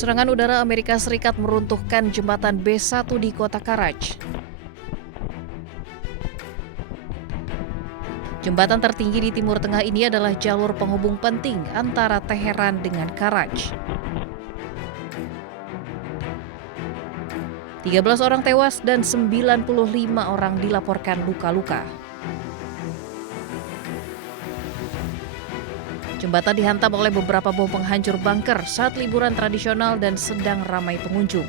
Serangan udara Amerika Serikat meruntuhkan jembatan B1 di kota Karaj. Jembatan tertinggi di Timur Tengah ini adalah jalur penghubung penting antara Teheran dengan Karaj. 13 orang tewas dan 95 orang dilaporkan luka-luka. Jembatan dihantam oleh beberapa bom penghancur bunker saat liburan tradisional dan sedang ramai pengunjung.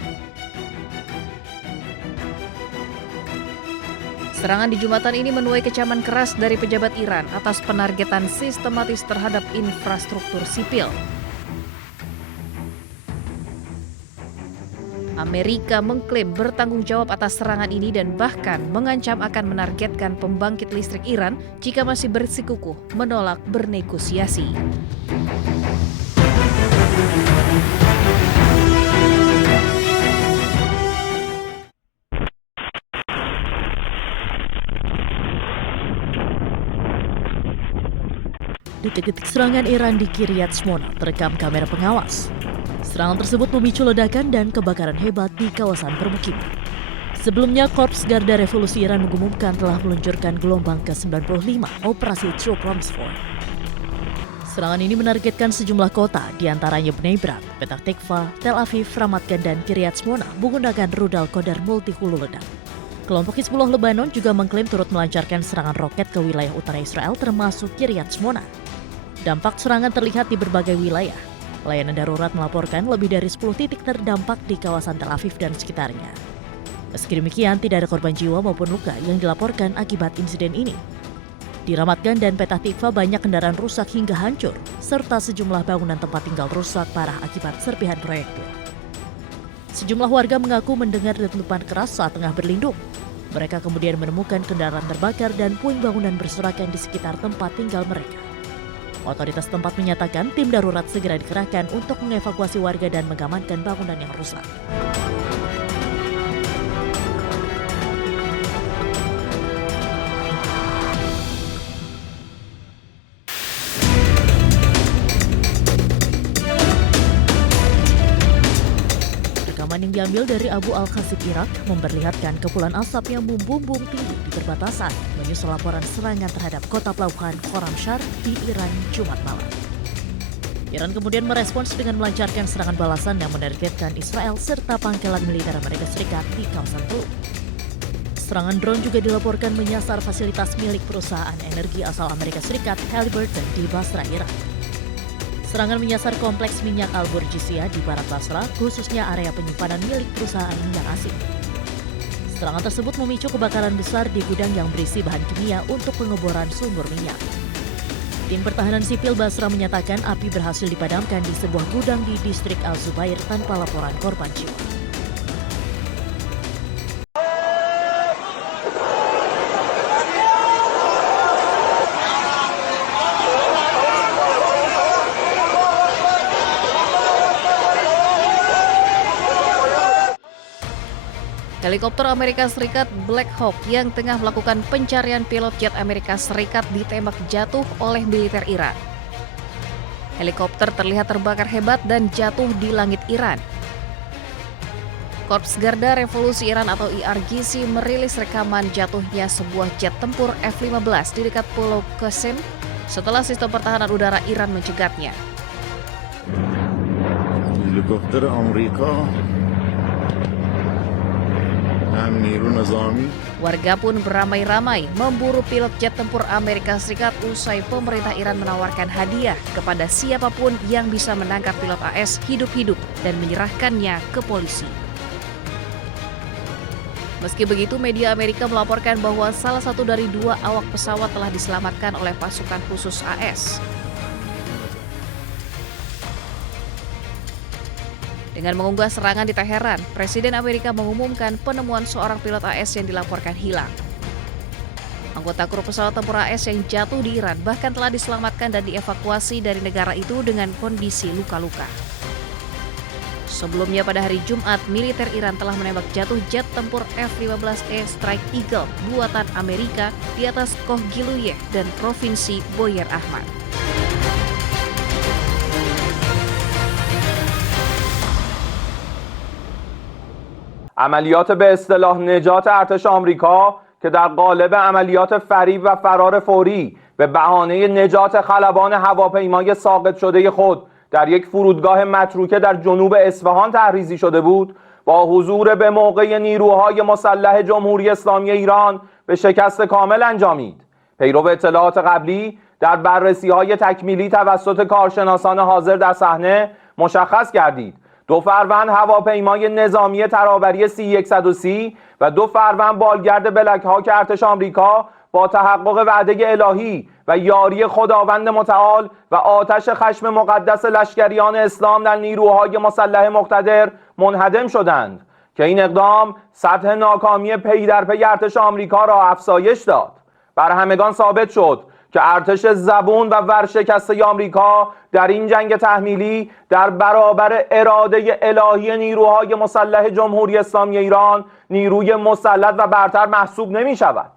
Serangan di jembatan ini menuai kecaman keras dari pejabat Iran atas penargetan sistematis terhadap infrastruktur sipil. Amerika mengklaim bertanggung jawab atas serangan ini dan bahkan mengancam akan menargetkan pembangkit listrik Iran jika masih bersikukuh menolak bernegosiasi. Detik-detik serangan Iran di Kiryat Shmona terekam kamera pengawas. Serangan tersebut memicu ledakan dan kebakaran hebat di kawasan permukiman. Sebelumnya, Korps Garda Revolusi Iran mengumumkan telah meluncurkan gelombang ke-95 Operasi True Promise 4. Serangan ini menargetkan sejumlah kota, diantaranya Bnei Brak, Petah Tikva, Tel Aviv, Ramat Gan, dan Kiryat Shmona menggunakan rudal Qadar multi hulu ledak. Kelompok Hizbullah Lebanon juga mengklaim turut melancarkan serangan roket ke wilayah utara Israel termasuk Kiryat Shmona. Dampak serangan terlihat di berbagai wilayah. Layanan darurat melaporkan lebih dari 10 titik terdampak di kawasan Tel Aviv dan sekitarnya. Meski demikian, tidak ada korban jiwa maupun luka yang dilaporkan akibat insiden ini. Di Ramat Gan dan Petah Tikva banyak kendaraan rusak hingga hancur, serta sejumlah bangunan tempat tinggal rusak parah akibat serpihan proyektil. Sejumlah warga mengaku mendengar letupan keras saat tengah berlindung. Mereka kemudian menemukan kendaraan terbakar dan puing bangunan berserakan di sekitar tempat tinggal mereka. Otoritas tempat menyatakan tim darurat segera dikerahkan untuk mengevakuasi warga dan mengamankan bangunan yang rusak. Rekaman yang diambil dari Abu Al-Khasib Irak memperlihatkan kepulan asap yang membumbung tinggi di perbatasan menyusul laporan serangan terhadap kota pelabuhan Khorramshahr di Iran Jumat malam. Iran kemudian merespons dengan melancarkan serangan balasan yang menargetkan Israel serta pangkalan militer Amerika Serikat di kawasan Teluk. Serangan drone juga dilaporkan menyasar fasilitas milik perusahaan energi asal Amerika Serikat Halliburton di Basra, Irak. Serangan menyasar kompleks minyak Al-Burjisiyah di barat Basra, khususnya area penyimpanan milik perusahaan minyak asing. Serangan tersebut memicu kebakaran besar di gudang yang berisi bahan kimia untuk pengeboran sumur minyak. Tim pertahanan sipil Basra menyatakan api berhasil dipadamkan di sebuah gudang di distrik Al-Zubair tanpa laporan korban jiwa. Helikopter Amerika Serikat Black Hawk yang tengah melakukan pencarian pilot jet Amerika Serikat ditembak jatuh oleh militer Iran. Helikopter terlihat terbakar hebat dan jatuh di langit Iran. Korps Garda Revolusi Iran atau IRGC merilis rekaman jatuhnya sebuah jet tempur F-15 di dekat Pulau Qasem setelah sistem pertahanan udara Iran mencegatnya. Helikopter Amerika. Warga pun beramai-ramai memburu pilot jet tempur Amerika Serikat usai pemerintah Iran menawarkan hadiah kepada siapapun yang bisa menangkap pilot AS hidup-hidup dan menyerahkannya ke polisi. Meski begitu, media Amerika melaporkan bahwa salah satu dari 2 awak pesawat telah diselamatkan oleh pasukan khusus AS. Dengan mengunggah serangan di Teheran, Presiden Amerika mengumumkan penemuan seorang pilot AS yang dilaporkan hilang. Anggota kru pesawat tempur AS yang jatuh di Iran bahkan telah diselamatkan dan dievakuasi dari negara itu dengan kondisi luka-luka. Sebelumnya pada hari Jumat, militer Iran telah menembak jatuh jet tempur F-15E Strike Eagle buatan Amerika di atas Koh Giluyeh dan Provinsi Boyer Ahmad. عملیات به اصطلاح نجات ارتش آمریکا که در قالب عملیات فریب و فرار فوری به بهانه نجات خلبان هواپیمای ساقط شده خود در یک فرودگاه متروکه در جنوب اصفهان تحریزی شده بود، با حضور به موقع نیروهای مسلح جمهوری اسلامی ایران به شکست کامل انجامید. پیرو اطلاعات قبلی در بررسی‌های تکمیلی توسط کارشناسان حاضر در صحنه مشخص گردید 2 فروند هواپیمای نظامی ترابری C-130 و 2 فروند بالگرد بلک هاک ارتش آمریکا با تحقق وعده الهی و یاری خداوند متعال و آتش خشم مقدس لشکریان اسلام در نیروهای مسلح مقتدر منهدم شدند که این اقدام سطح ناکامی پی در پی ارتش آمریکا را افزایش داد. بر همگان ثابت شد که ارتش زبون و ورشکسته آمریکا در این جنگ تحمیلی در برابر اراده الهی نیروهای مسلح جمهوری اسلامی ایران نیروی مسلط و برتر محسوب نمی شود.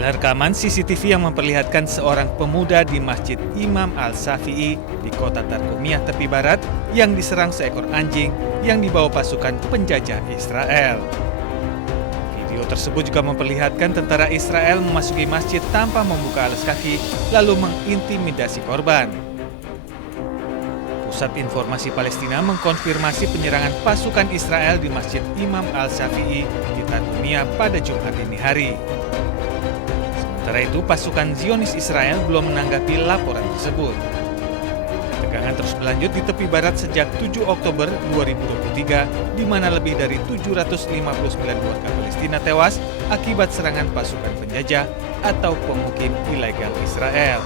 Inilah rekaman CCTV yang memperlihatkan seorang pemuda di Masjid Imam Al-Syafi'i di kota Tarkumiyah tepi barat yang diserang seekor anjing yang dibawa pasukan penjajah Israel. Video tersebut juga memperlihatkan tentara Israel memasuki masjid tanpa membuka alas kaki lalu mengintimidasi korban. Pusat Informasi Palestina mengkonfirmasi penyerangan pasukan Israel di Masjid Imam Al-Syafi'i di Tarkumiyah pada Jumat dini hari. Sementara itu, pasukan Zionis Israel belum menanggapi laporan tersebut. Ketegangan terus berlanjut di tepi barat sejak 7 Oktober 2023, di mana lebih dari 759 warga Palestina tewas akibat serangan pasukan penjajah atau pemukim ilegal Israel.